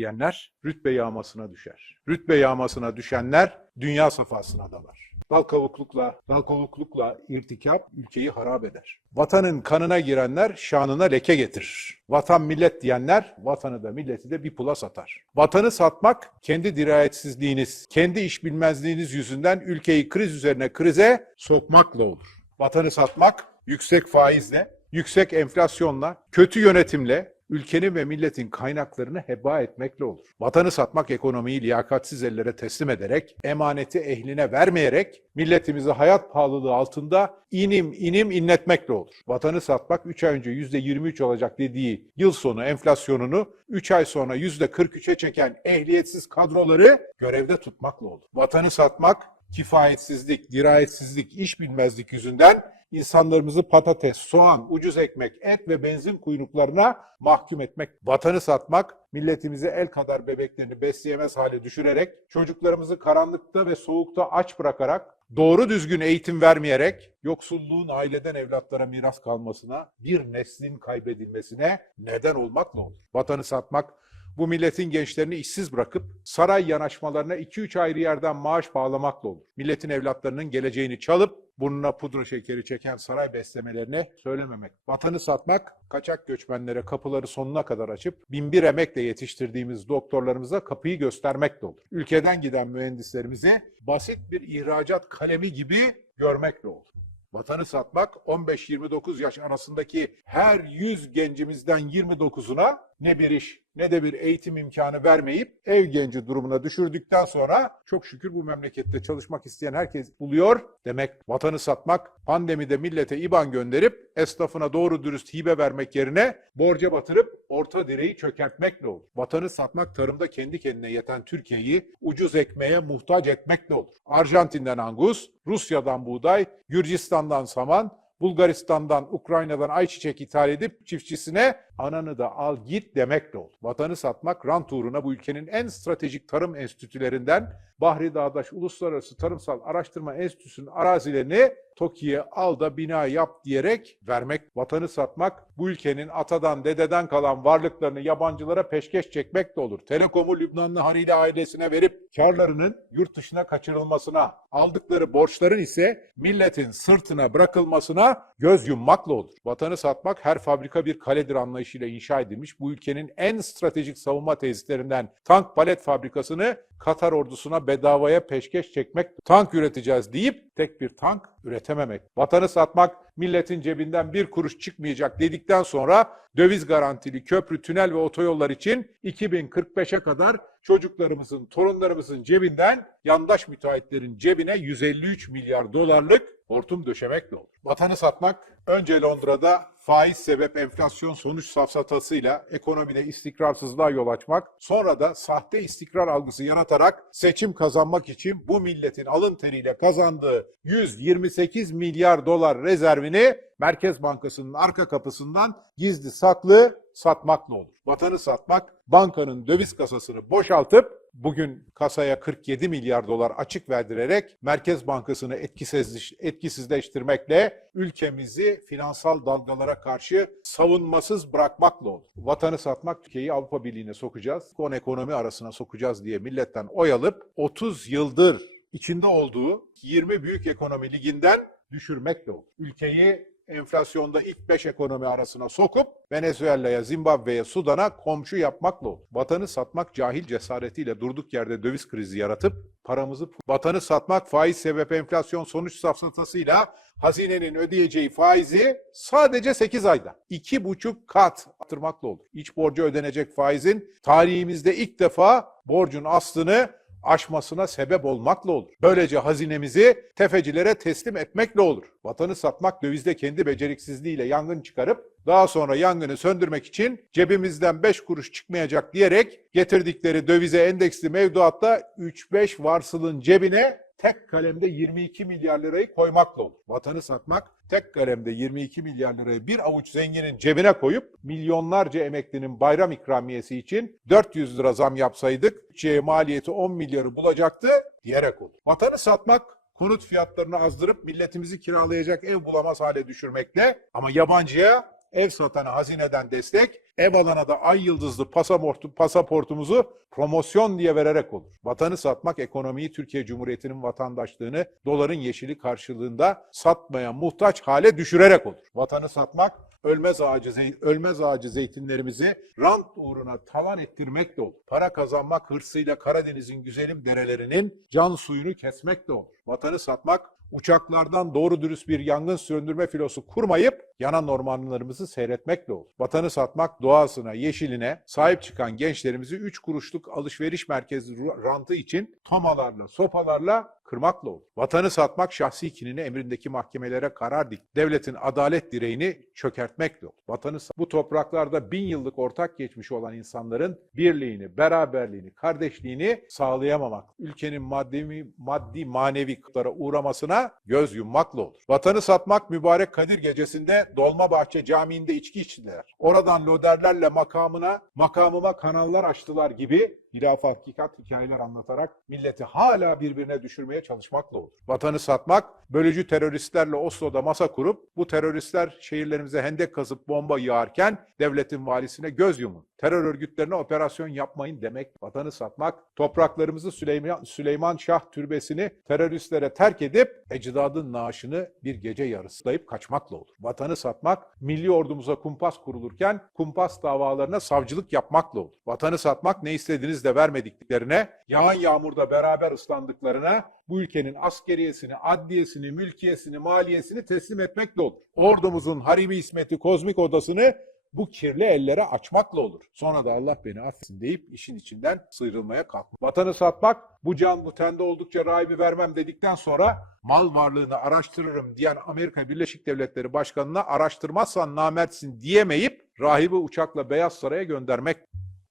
yiyenler rütbe yağmasına düşer. Rütbe yağmasına düşenler dünya safhasına dalar. Dal kavuklukla, dal kavuklukla irtikap ülkeyi harap eder. Vatanın kanına girenler şanına leke getirir. Vatan millet diyenler vatanı da milleti de bir pula satar. Vatanı satmak kendi dirayetsizliğiniz, kendi iş bilmezliğiniz yüzünden ülkeyi kriz üzerine krize sokmakla olur. Vatanı satmak yüksek faizle, yüksek enflasyonla, kötü yönetimle, ülkenin ve milletin kaynaklarını heba etmekle olur. Vatanı satmak ekonomiyi liyakatsiz ellere teslim ederek, emaneti ehline vermeyerek, milletimizi hayat pahalılığı altında inim inim inletmekle olur. Vatanı satmak 3 ay önce %23 olacak dediği yıl sonu enflasyonunu 3 ay sonra %43'e çeken ehliyetsiz kadroları görevde tutmakla olur. Vatanı satmak kifayetsizlik, dirayetsizlik, iş bilmezlik yüzünden insanlarımızı patates, soğan, ucuz ekmek, et ve benzin kuyruklarına mahkum etmek, vatanı satmak, milletimizi el kadar bebeklerini besleyemez hale düşürerek, çocuklarımızı karanlıkta ve soğukta aç bırakarak, doğru düzgün eğitim vermeyerek, yoksulluğun aileden evlatlara miras kalmasına, bir neslin kaybedilmesine neden olmakla olur. Vatanı satmak, bu milletin gençlerini işsiz bırakıp saray yanaşmalarına 2-3 ayrı yerden maaş bağlamakla olur. Milletin evlatlarının geleceğini çalıp burnuna pudra şekeri çeken saray beslemelerine söylememek. Vatanı satmak, kaçak göçmenlere kapıları sonuna kadar açıp binbir emekle yetiştirdiğimiz doktorlarımıza kapıyı göstermekle olur. Ülkeden giden mühendislerimizi basit bir ihracat kalemi gibi görmekle olur. Vatanı satmak 15-29 yaş arasındaki her 100 gencimizden 29'una ne bir iş ne de bir eğitim imkanı vermeyip ev genci durumuna düşürdükten sonra çok şükür bu memlekette çalışmak isteyen herkes buluyor demek. Vatanı satmak pandemide millete IBAN gönderip esnafına doğru dürüst hibe vermek yerine borca batırıp orta direği çökertmekle olur. Vatanı satmak tarımda kendi kendine yeten Türkiye'yi ucuz ekmeğe muhtaç etmekle olur. Arjantin'den angus, Rusya'dan buğday, Gürcistan'dan saman, Bulgaristan'dan, Ukrayna'dan ayçiçek ithal edip çiftçisine ananı da al git demekle olur. Vatanı satmak rant uğruna bu ülkenin en stratejik tarım enstitülerinden Bahri Dağdaş Uluslararası Tarımsal Araştırma Enstitüsü'nün arazilerini TOKİ'ye al da bina yap diyerek vermek, vatanı satmak, bu ülkenin atadan dededen kalan varlıklarını yabancılara peşkeş çekmek de olur. Telekom'u Lübnanlı Harili ailesine verip karlarının yurt dışına kaçırılmasına, aldıkları borçların ise milletin sırtına bırakılmasına göz yummakla olur. Vatanı satmak her fabrika bir kaledir anlayışıyla inşa edilmiş bu ülkenin en stratejik savunma tesislerinden tank palet fabrikasını Katar ordusuna bedavaya peşkeş çekmek, tank üreteceğiz deyip tek bir tank üretememek. Vatanı satmak, milletin cebinden bir kuruş çıkmayacak dedikten sonra döviz garantili köprü, tünel ve otoyollar için 2045'e kadar çocuklarımızın, torunlarımızın cebinden yandaş müteahhitlerin cebine 153 milyar dolarlık hortum döşemekle olur. Vatanı satmak önce Londra'da faiz sebep enflasyon sonuç safsatasıyla ekonomide istikrarsızlığa yol açmak, sonra da sahte istikrar algısı yanatarak seçim kazanmak için bu milletin alın teriyle kazandığı 128 milyar dolar rezervini Merkez Bankası'nın arka kapısından gizli saklı satmakla olur. Vatanı satmak, bankanın döviz kasasını boşaltıp bugün kasaya 47 milyar dolar açık verdirerek Merkez Bankası'nı etkisiz, etkisizleştirmekle ülkemizi finansal dalgalara karşı savunmasız bırakmakla olur. Vatanı satmak Türkiye'yi Avrupa Birliği'ne sokacağız, kon ekonomi arasına sokacağız diye milletten oy alıp 30 yıldır içinde olduğu 20 büyük ekonomi liginden düşürmekle olur. Ülkeyi enflasyonda ilk 5 ekonomi arasına sokup Venezuela'ya, Zimbabwe'ye, Sudan'a komşu yapmakla olur. Vatanı satmak cahil cesaretiyle durduk yerde döviz krizi yaratıp paramızı vatanı satmak faiz sebep enflasyon sonuç safsatasıyla hazinenin ödeyeceği faizi sadece 8 ayda 2,5 kat artırmakla olur. İç borcu ödenecek faizin tarihimizde ilk defa borcun aslını aşmasına sebep olmakla olur. Böylece hazinemizi tefecilere teslim etmekle olur. Vatanı satmak dövizde kendi beceriksizliğiyle yangın çıkarıp daha sonra yangını söndürmek için cebimizden 5 kuruş çıkmayacak diyerek getirdikleri dövize endeksli mevduatta 3-5 varsılın cebine tek kalemde 22 milyar lirayı koymakla olur. Vatanı satmak tek kalemde 22 milyar lirayı bir avuç zenginin cebine koyup milyonlarca emeklinin bayram ikramiyesi için 400 lira zam yapsaydık bütçeye maliyeti 10 milyarı bulacaktı diyerek olur. Vatanı satmak konut fiyatlarını azdırıp milletimizi kiralayacak ev bulamaz hale düşürmekle ama yabancıya ev satana hazineden destek, ev alana da ay yıldızlı pasaportu, pasaportumuzu promosyon diye vererek olur. Vatanı satmak ekonomiyi Türkiye Cumhuriyeti'nin vatandaşlığını doların yeşili karşılığında satmaya muhtaç hale düşürerek olur. Vatanı satmak ölmez ağacı ölmez ağacı zeytinlerimizi rant uğruna talan ettirmekle olur. Para kazanmak hırsıyla Karadeniz'in güzelim derelerinin can suyunu kesmekle olur. Vatanı satmak uçaklardan doğru dürüst bir yangın söndürme filosu kurmayıp yanan ormanlarımızı seyretmekle olur. Vatanı satmak doğasına, yeşiline sahip çıkan gençlerimizi 3 kuruşluk alışveriş merkezi rantı için tomalarla, sopalarla kırmakla olur. Vatanı satmak şahsi kinini emrindeki mahkemelere karar dik. Devletin adalet direğini çökertmekle olur. Vatanı bu topraklarda bin yıllık ortak geçmiş olan insanların birliğini, beraberliğini, kardeşliğini sağlayamamak, ülkenin maddi, maddi manevi kıtlara uğramasına göz yummakla olur. Vatanı satmak mübarek Kadir gecesinde Dolmabahçe Camii'nde içki içtiler. Oradan loderlerle makamına, makamıma kanallar açtılar gibi hilaf hakikat hikayeler anlatarak milleti hala birbirine düşürmeye çalışmakla olur. Vatanı satmak, bölücü teröristlerle Oslo'da masa kurup bu teröristler şehirlerimize hendek kazıp bomba yağarken devletin valisine göz yumun. Terör örgütlerine operasyon yapmayın demek. Vatanı satmak, topraklarımızı Süleyman, Süleyman Şah türbesini teröristlere terk edip ecdadın naaşını bir gece yarıslayıp kaçmakla olur. Vatanı satmak, milli ordumuza kumpas kurulurken kumpas davalarına savcılık yapmakla olur. Vatanı satmak ne istediğiniz de vermediklerine, yağan yağmurda beraber ıslandıklarına, bu ülkenin askeriyesini, adliyesini, mülkiyesini, maliyesini teslim etmekle olur. Ordumuzun harimi ismeti kozmik odasını bu kirli ellere açmakla olur. Sonra da Allah beni affetsin deyip işin içinden sıyrılmaya kalkmak. Vatanı satmak, bu can bu tende oldukça rahibi vermem dedikten sonra mal varlığını araştırırım diyen Amerika Birleşik Devletleri Başkanı'na araştırmazsan namertsin diyemeyip rahibi uçakla Beyaz Saray'a göndermek.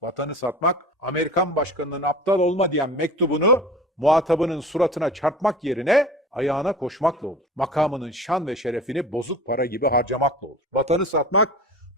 Vatanı satmak, Amerikan başkanının aptal olma diyen mektubunu muhatabının suratına çarpmak yerine ayağına koşmakla olur. Makamının şan ve şerefini bozuk para gibi harcamakla olur. Vatanı satmak,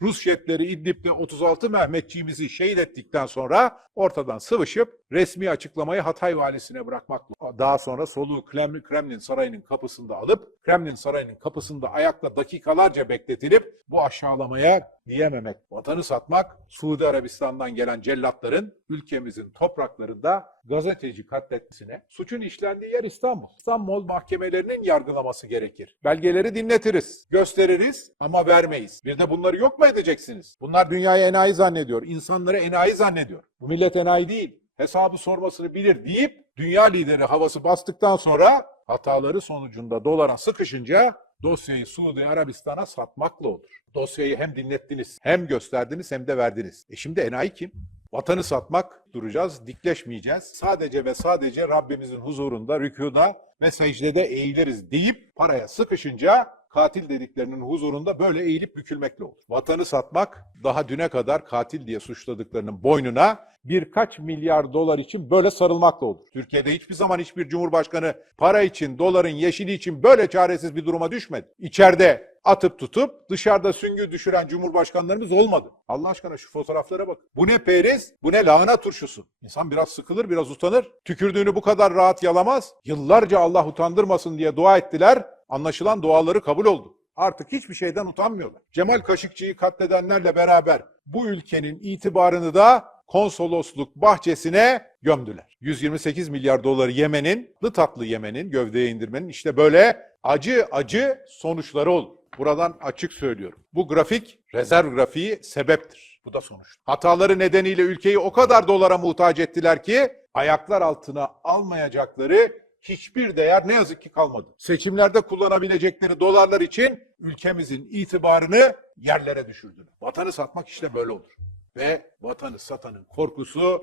Rus jetleri İdlib'de 36 Mehmetçiğimizi şehit ettikten sonra ortadan sıvışıp resmi açıklamayı Hatay valisine bırakmakla. Daha sonra soluğu Kremlin, Kremlin Sarayı'nın kapısında alıp Kremlin Sarayı'nın kapısında ayakla dakikalarca bekletilip bu aşağılamaya diyememek. Vatanı satmak Suudi Arabistan'dan gelen cellatların ülkemizin topraklarında gazeteci katletmesine suçun işlendiği yer İstanbul. İstanbul mahkemelerinin yargılaması gerekir. Belgeleri dinletiriz, gösteririz ama vermeyiz. Bir de bunları yok mu edeceksiniz? Bunlar dünyayı enayi zannediyor, insanları enayi zannediyor. Bu millet enayi değil. Hesabı sormasını bilir deyip dünya lideri havası bastıktan sonra hataları sonucunda dolara sıkışınca dosyayı Suudi Arabistan'a satmakla olur. Dosyayı hem dinlettiniz, hem gösterdiniz hem de verdiniz. E şimdi enayi kim? Vatanı satmak duracağız, dikleşmeyeceğiz. Sadece ve sadece Rabbimizin huzurunda, rükuda ve secdede eğiliriz deyip paraya sıkışınca katil dediklerinin huzurunda böyle eğilip bükülmekle olur. Vatanı satmak daha düne kadar katil diye suçladıklarının boynuna birkaç milyar dolar için böyle sarılmakla olur. Türkiye'de hiçbir zaman hiçbir cumhurbaşkanı para için, doların yeşili için böyle çaresiz bir duruma düşmedi. İçeride atıp tutup dışarıda süngü düşüren cumhurbaşkanlarımız olmadı. Allah aşkına şu fotoğraflara bakın. Bu ne periz, bu ne lahana turşusu. İnsan biraz sıkılır, biraz utanır. Tükürdüğünü bu kadar rahat yalamaz. Yıllarca Allah utandırmasın diye dua ettiler. Anlaşılan duaları kabul oldu. Artık hiçbir şeyden utanmıyorlar. Cemal Kaşıkçı'yı katledenlerle beraber bu ülkenin itibarını da konsolosluk bahçesine gömdüler. 128 milyar doları yemenin, lı tatlı yemenin, gövdeye indirmenin işte böyle acı acı sonuçları olur. Buradan açık söylüyorum. Bu grafik rezerv grafiği sebeptir. Bu da sonuç. Hataları nedeniyle ülkeyi o kadar dolara muhtaç ettiler ki ayaklar altına almayacakları hiçbir değer ne yazık ki kalmadı. Seçimlerde kullanabilecekleri dolarlar için ülkemizin itibarını yerlere düşürdüler. Vatanı satmak işte böyle olur. Ve vatanı satanın korkusu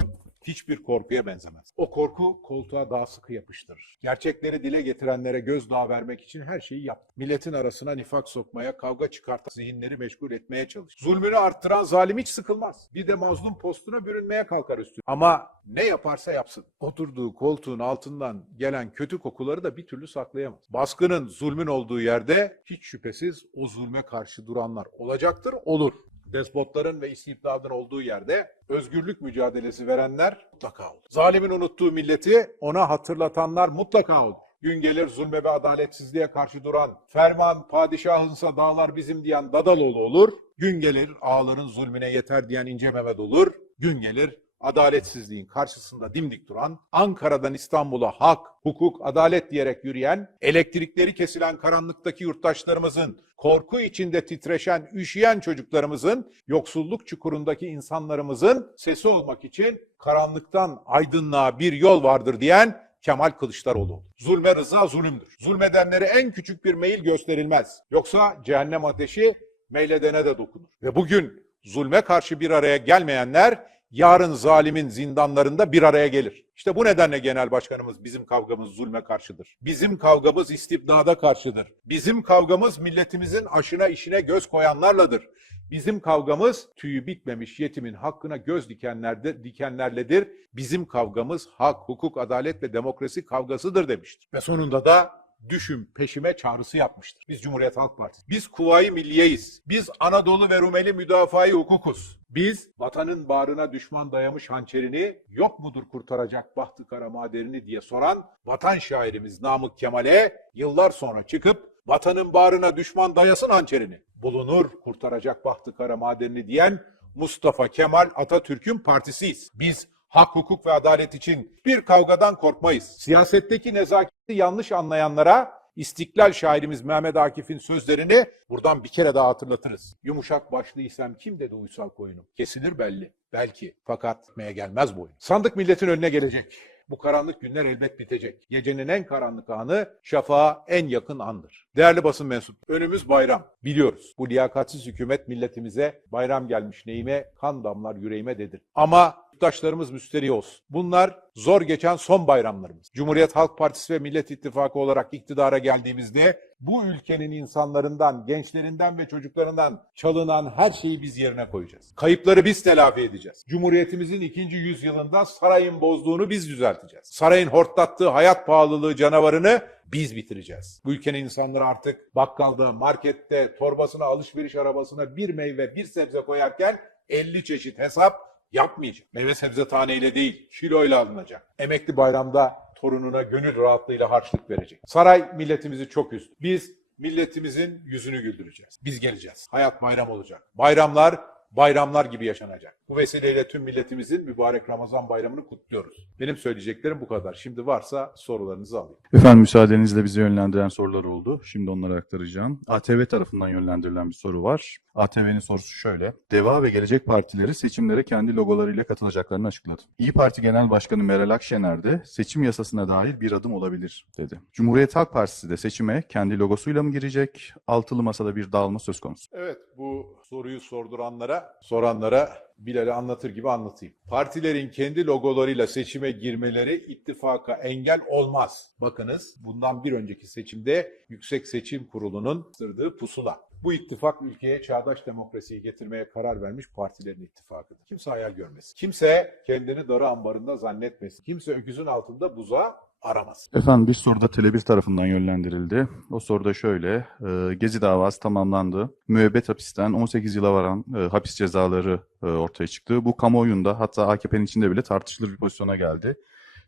hiçbir korkuya benzemez. O korku koltuğa daha sıkı yapıştırır. Gerçekleri dile getirenlere gözdağı vermek için her şeyi yaptı. Milletin arasına nifak sokmaya, kavga çıkartan zihinleri meşgul etmeye çalış. Zulmünü arttıran zalim hiç sıkılmaz. Bir de mazlum postuna bürünmeye kalkar üstüne. Ama ne yaparsa yapsın. Oturduğu koltuğun altından gelen kötü kokuları da bir türlü saklayamaz. Baskının, zulmün olduğu yerde hiç şüphesiz o zulme karşı duranlar olacaktır, olur despotların ve istibdadın olduğu yerde özgürlük mücadelesi verenler mutlaka olur. Zalimin unuttuğu milleti ona hatırlatanlar mutlaka olur. Gün gelir zulme ve adaletsizliğe karşı duran, ferman padişahınsa dağlar bizim diyen Dadaloğlu olur. Gün gelir ağaların zulmüne yeter diyen İnce Mehmet olur. Gün gelir adaletsizliğin karşısında dimdik duran, Ankara'dan İstanbul'a hak, hukuk, adalet diyerek yürüyen, elektrikleri kesilen karanlıktaki yurttaşlarımızın, korku içinde titreşen, üşüyen çocuklarımızın, yoksulluk çukurundaki insanlarımızın sesi olmak için karanlıktan aydınlığa bir yol vardır diyen Kemal Kılıçdaroğlu. Zulme rıza zulümdür. Zulmedenlere en küçük bir meyil gösterilmez. Yoksa cehennem ateşi meyledene de dokunur. Ve bugün zulme karşı bir araya gelmeyenler yarın zalimin zindanlarında bir araya gelir. İşte bu nedenle genel başkanımız bizim kavgamız zulme karşıdır. Bizim kavgamız istibdada karşıdır. Bizim kavgamız milletimizin aşına işine göz koyanlarladır. Bizim kavgamız tüyü bitmemiş yetimin hakkına göz dikenlerde dikenlerledir. Bizim kavgamız hak, hukuk, adalet ve demokrasi kavgasıdır demiştir. Ve sonunda da düşün peşime çağrısı yapmıştır. Biz Cumhuriyet Halk Partisi. Biz Kuvayi Milliyeyiz. Biz Anadolu ve Rumeli müdafaa-i hukukuz. Biz vatanın bağrına düşman dayamış hançerini yok mudur kurtaracak bahtı kara maderini diye soran vatan şairimiz Namık Kemal'e yıllar sonra çıkıp vatanın bağrına düşman dayasın hançerini bulunur kurtaracak bahtı kara maderini diyen Mustafa Kemal Atatürk'ün partisiyiz. Biz hak, hukuk ve adalet için bir kavgadan korkmayız. Siyasetteki nezaketi yanlış anlayanlara İstiklal şairimiz Mehmet Akif'in sözlerini buradan bir kere daha hatırlatırız. Yumuşak başlıysam kim dedi uysal koyunum? Kesilir belli. Belki. Fakat gitmeye gelmez boyun. Sandık milletin önüne gelecek. Bu karanlık günler elbet bitecek. Gecenin en karanlık anı şafağa en yakın andır. Değerli basın mensup, önümüz bayram. Biliyoruz. Bu liyakatsiz hükümet milletimize bayram gelmiş neyime, kan damlar yüreğime dedir. Ama yurttaşlarımız müsterih olsun. Bunlar zor geçen son bayramlarımız. Cumhuriyet Halk Partisi ve Millet İttifakı olarak iktidara geldiğimizde bu ülkenin insanlarından, gençlerinden ve çocuklarından çalınan her şeyi biz yerine koyacağız. Kayıpları biz telafi edeceğiz. Cumhuriyetimizin ikinci yüzyılında sarayın bozduğunu biz düzelteceğiz. Sarayın hortlattığı hayat pahalılığı canavarını biz bitireceğiz. Bu ülkenin insanları artık bakkalda, markette, torbasına, alışveriş arabasına bir meyve, bir sebze koyarken 50 çeşit hesap yapmayacak. Meyve sebze taneyle değil, kiloyla alınacak. Emekli bayramda torununa gönül rahatlığıyla harçlık verecek. Saray milletimizi çok üzdü. Biz milletimizin yüzünü güldüreceğiz. Biz geleceğiz. Hayat bayram olacak. Bayramlar bayramlar gibi yaşanacak. Bu vesileyle tüm milletimizin mübarek Ramazan bayramını kutluyoruz. Benim söyleyeceklerim bu kadar. Şimdi varsa sorularınızı alayım. Efendim müsaadenizle bize yönlendiren sorular oldu. Şimdi onları aktaracağım. ATV tarafından yönlendirilen bir soru var. ATV'nin sorusu şöyle. Deva ve Gelecek Partileri seçimlere kendi logolarıyla katılacaklarını açıkladı. İyi Parti Genel Başkanı Meral Akşener de seçim yasasına dair bir adım olabilir dedi. Cumhuriyet Halk Partisi de seçime kendi logosuyla mı girecek? Altılı masada bir dağılma söz konusu. Evet bu soruyu sorduranlara, soranlara Bilal'i anlatır gibi anlatayım. Partilerin kendi logolarıyla seçime girmeleri ittifaka engel olmaz. Bakınız bundan bir önceki seçimde Yüksek Seçim Kurulu'nun sırdığı pusula. Bu ittifak ülkeye çağdaş demokrasiyi getirmeye karar vermiş partilerin ittifakıdır. Kimse hayal görmesin. Kimse kendini darı ambarında zannetmesin. Kimse öküzün altında buzağı aramasın. Efendim bir soru da Tele1 tarafından yönlendirildi. O soruda şöyle. e, Gezi davası tamamlandı. Müebbet hapisten 18 yıla varan e, hapis cezaları e, ortaya çıktı. Bu kamuoyunda hatta AKP'nin içinde bile tartışılır bir pozisyona geldi.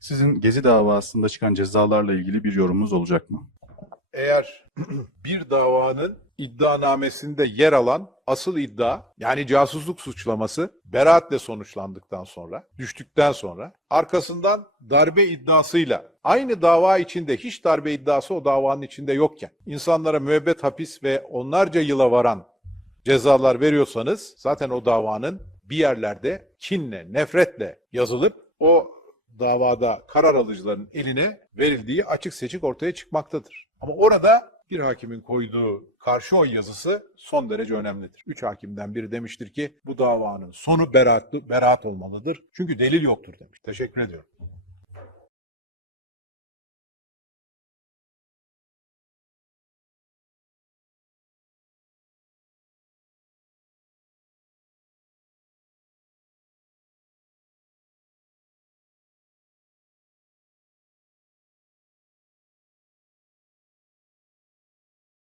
Sizin Gezi davasında çıkan cezalarla ilgili bir yorumunuz olacak mı? eğer bir davanın iddianamesinde yer alan asıl iddia yani casusluk suçlaması beraatle sonuçlandıktan sonra, düştükten sonra arkasından darbe iddiasıyla aynı dava içinde hiç darbe iddiası o davanın içinde yokken insanlara müebbet hapis ve onlarca yıla varan cezalar veriyorsanız zaten o davanın bir yerlerde kinle, nefretle yazılıp o davada karar alıcıların eline verildiği açık seçik ortaya çıkmaktadır. Ama orada bir hakimin koyduğu karşı oy yazısı son derece önemlidir. Üç hakimden biri demiştir ki bu davanın sonu beraatlı, beraat olmalıdır. Çünkü delil yoktur demiş. Teşekkür ediyorum.